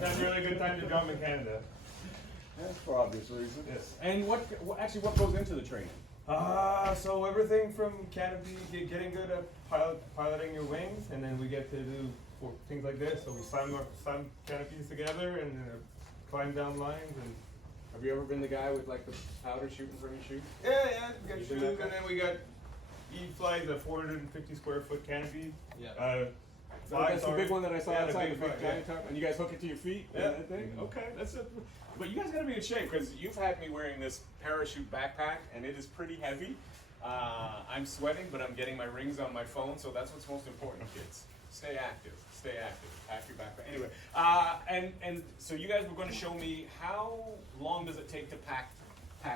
That's a really good time to jump in Canada. That's for obvious reasons. Yes. And what goes into the training? So everything from canopy, getting good at piloting your wings, and then we get to do things like this. So we slam canopies together and climb down lines. And Have you ever been the guy with like the powder shooting from your chute? yeah, we got You shoes, do and that? then we got E-flies, a 450 square foot canopy. Yeah. That's the big one that I saw outside, the big giant top, and you guys hook it to your feet. Yeah. And that thing? Okay, that's it. But you guys gotta be in shape because you've had me wearing this parachute backpack, and it is pretty heavy. I'm sweating, but I'm getting my rings on my phone, so that's what's most important, kids. Stay active. Stay active. Pack your backpack. Anyway, and so you guys were going to show me how long does it take to pack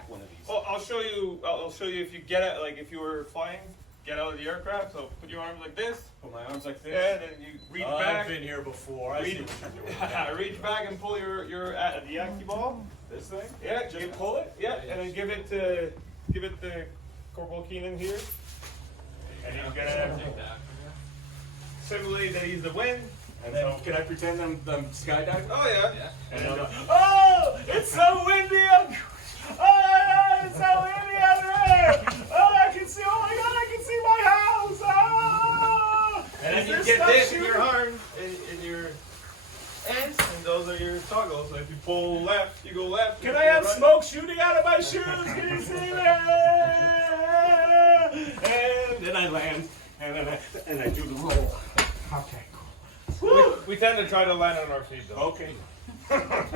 one of these? Well, I'll show you. I'll show you if you get it. Like if you were flying, get out of the aircraft. So put your arms like this. Put my arms like this. Yeah, then you reach back. I've been here before. I see what you're doing. Reach back and pull your the Yankee ball. This thing? Yeah, Just pull it? Yeah, and then give it to Corporal Keenan here. And he's gonna simulate that he's the wind. And then can I pretend I'm skydiving? Oh yeah. And I'll go, oh, it's so windy up. Oh, it's so windy out there. Oh, I can see, oh my God, I can see my house. Oh. And then you get this in your arm, in your ends, and those are your toggles. So if you pull left, you go left. Can I have smoke shooting out of my shoes? Can you see that? And then I land, and I do the roll. Okay, cool. We tend to try to land on our feet though. Okay.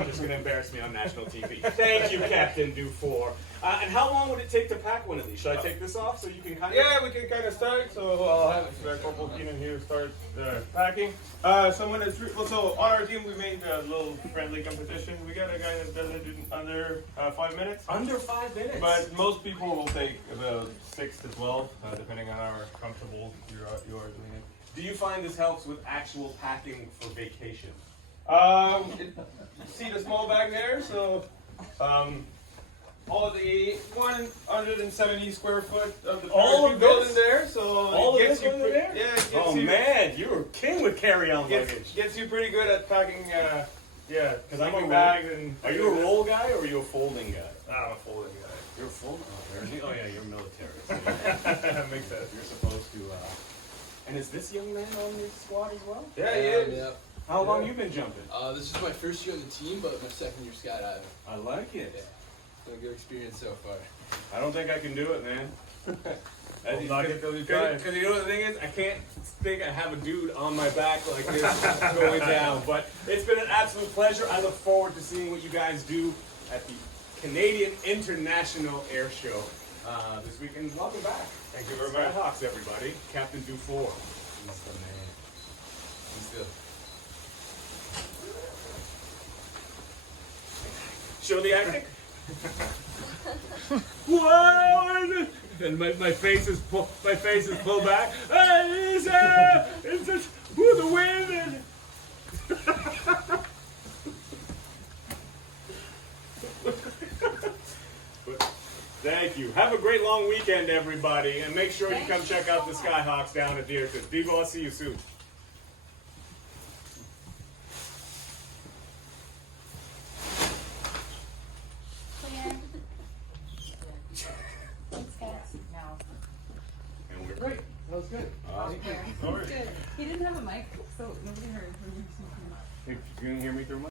Just gonna embarrass me on national TV. Thank you, Captain Dufour. And how long would it take to pack one of these? Should I take this off so you can kind of? Yeah, we can kind of start. So I'll have Corporal Keenan here start packing. Someone that's so on our team we made a little friendly competition. We got a guy that does it in under 5 minutes. Under 5 minutes. But most people will take about 6 to 12, depending on how comfortable you are doing it. Do you find this helps with actual packing for vacation? You see the small bag there? So, all of the 170 square foot of the All of building this? there. So All it of gets this you under there? Yeah, it gets Oh you, man, you're king with carry-on luggage. gets you pretty good at packing. Yeah, Because I'm sleeping a bags and. Are you a roll guy or are you a folding guy? I'm a folding guy. You're a folding. Oh yeah, you're military. That makes sense. You're supposed to. And is this young man on your squad as well? Yeah, he is. Yeah. How long you been jumping? This is my first year on the team, but my second year skydiving. I like it. Yeah. It's been a good experience so far. I don't think I can do it, man. Well, knock it till you try it. Because you know what the thing is? I can't think I have a dude on my back like this going down. But it's been an absolute pleasure. I look forward to seeing what you guys do at the Canadian International Air Show this weekend. Welcome back. Thank you very much. Skyhawks, everybody. Captain Dufour. He's the man. He's the... Show the acting. Whoa! And my face is pulled back. It's just the wind. Thank you. Have a great long weekend, everybody, and make sure you come check out the Skyhawks down at Deerfield. Vivo, I'll see you soon. Clear. Thanks, guys. And we're great. That was good. Good. He didn't have a mic, so nobody heard when you were speaking. You can hear me through my